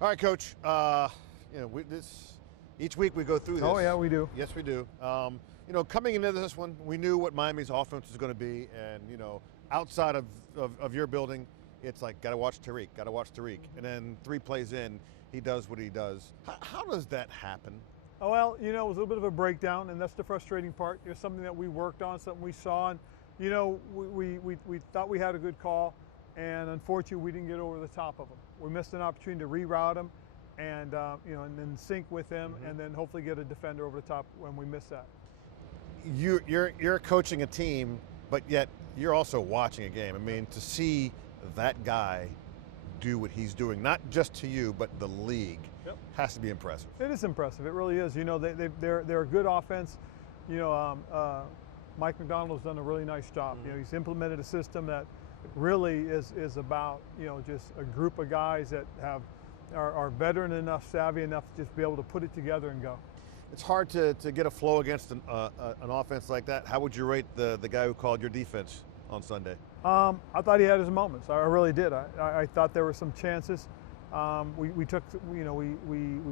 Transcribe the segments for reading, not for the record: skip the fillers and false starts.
All right, Coach. Each week we go through this. Oh, yeah, we do. Yes, we do. Coming into this one, we knew what Miami's offense was going to be, and outside of your building, it's like got to watch Tariq, and then 3 plays in, he does what he does. How does that happen? Oh, well, it was a little bit of a breakdown, and that's the frustrating part. It's something that we worked on, something we saw, and we thought we had a good call, and unfortunately we didn't get over the top of them. We missed an opportunity to reroute him, and and then sync with him, and then hopefully get a defender over the top when we miss that. You're coaching a team, but yet you're also watching a game. I mean, to see that guy do what he's doing, not just to you, but the league, has to be impressive. It is impressive. It really is. They're a good offense. Mike McDonald's done a really nice job. He's implemented a system that really is about just a group of guys that are veteran enough, savvy enough to just be able to put it together and go. It's hard to get a flow against an offense like that. How would you rate the guy who called your defense on Sunday? I thought he had his moments. I really did. I thought there were some chances. We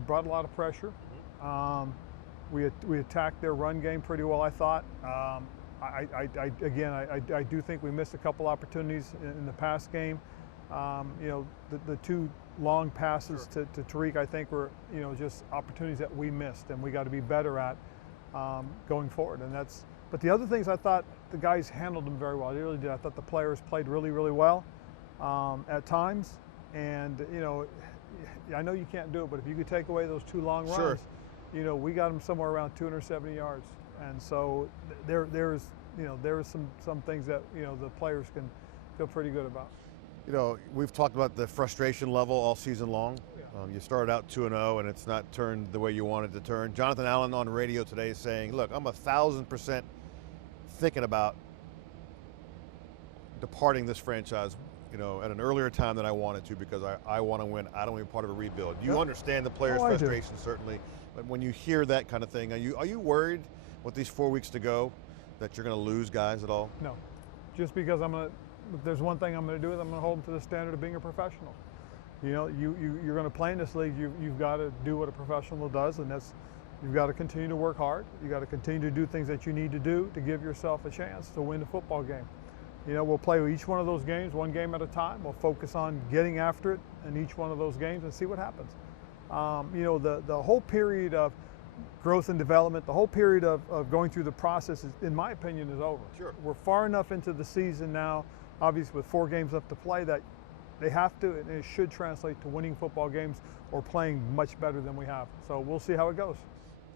brought a lot of pressure. We attacked their run game pretty well, I thought. I do think we missed a couple opportunities in the pass game. The 2 long passes to Tariq, I think, were just opportunities that we missed, and we got to be better at going forward. But the other things, I thought the guys handled them very well. They really did. I thought the players played really, really well at times. And I know you can't do it, but if you could take away those 2 long runs, we got them somewhere around 270 yards. And so there's some things that the players can feel pretty good about. We've talked about the frustration level all season long. You started out 2-0, and it's not turned the way you wanted to turn. Jonathan Allen on radio today is saying, look, I'm 1,000% thinking about departing this franchise, at an earlier time than I wanted to, because I want to win. I don't want to be part of a rebuild. You understand the players' frustration, certainly, but when you hear that kind of thing, are you worried with these 4 weeks to go that you're going to lose guys at all? No, just because if there's one thing I'm going to do, is I'm going to hold them to the standard of being a professional. You're going to play in this league. You've got to do what a professional does, and that's you've got to continue to work hard. You got to continue to do things that you need to do to give yourself a chance to win the football game. We'll play each one of those games, one game at a time. We'll focus on getting after it in each one of those games and see what happens. The whole period of growth and development, the whole period of going through the process, in my opinion, is over. Sure. We're far enough into the season now, obviously with 4 games left to play, that they have to, and it should translate to winning football games or playing much better than we have. So we'll see how it goes.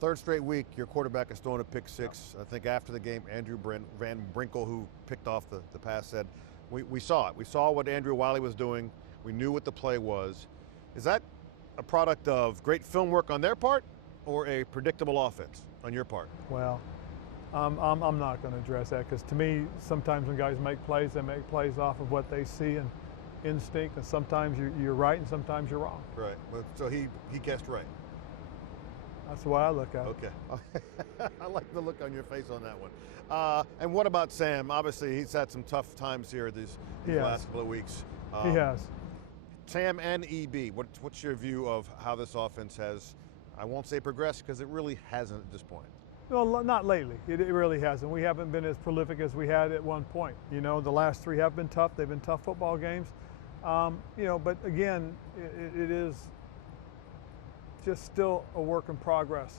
3rd straight week, your quarterback is throwing a pick 6. I think after the game, Andrew Van Brinkle, who picked off the pass, said, we saw it. We saw what Andrew Wiley was doing. We knew what the play was. Is that a product of great film work on their part, or a predictable offense on your part? Well, I'm not going to address that, because to me, sometimes when guys make plays, they make plays off of what they see and instinct, and sometimes you're right and sometimes you're wrong. Right. So he guessed right. That's the way I look at it. Okay. I like the look on your face on that one. And what about Sam? Obviously, he's had some tough times here these last couple of weeks. He has. Sam and EB, what's your view of how this offense has, I won't say progressed, because it really hasn't at this point? Well, not lately. It really hasn't. We haven't been as prolific as we had at one point. The last 3 have been tough. They've been tough football games. But again, it is just still a work in progress.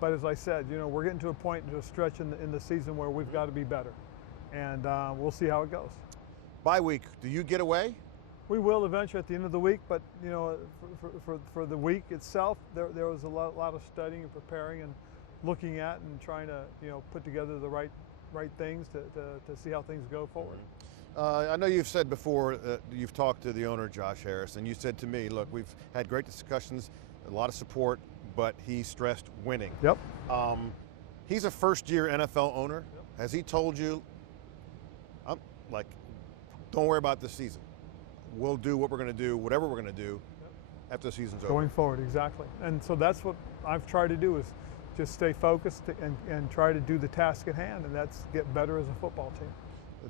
But as I said, we're getting to a point, to a stretch in the season where we've got to be better. And we'll see how it goes. Bye week, do you get away? We will eventually at the end of the week, but for the week itself, there was a lot of studying and preparing and looking at and trying to put together the right things to see how things go forward. I know you've said before that you've talked to the owner, Josh Harris, and you said to me, look, we've had great discussions, a lot of support, but he stressed winning. Yep. He's a first-year NFL owner. Yep. Has he told you, don't worry about this season. We'll do what we're going to do, whatever we're going to do after the season's over? Going forward, exactly. And so that's what I've tried to do, is just stay focused and try to do the task at hand, and that's get better as a football team.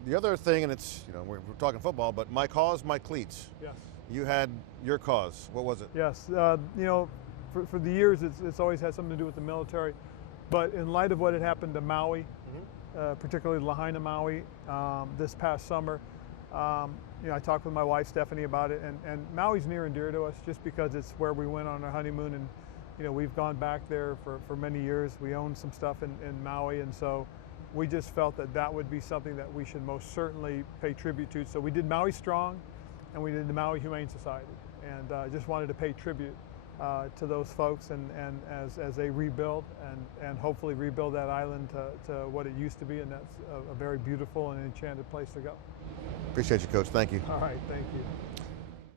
The other thing, and it's, we're talking football, but my cause, my cleats. Yes. You had your cause. What was it? Yes, you know, for the years, it's always had something to do with the military. But in light of what had happened to Maui, particularly Lahaina Maui, this past summer, you know, I talked with my wife Stephanie about it, and Maui's near and dear to us just because it's where we went on our honeymoon, and you know, we've gone back there for many years. We own some stuff in Maui, and so we just felt that that would be something that we should most certainly pay tribute to. So we did Maui Strong, and we did the Maui Humane Society, and just wanted to pay tribute to those folks, and as they rebuild and hopefully rebuild that island to what it used to be, and that's a very beautiful and enchanted place to go. Appreciate you, Coach. Thank you. All right, thank you.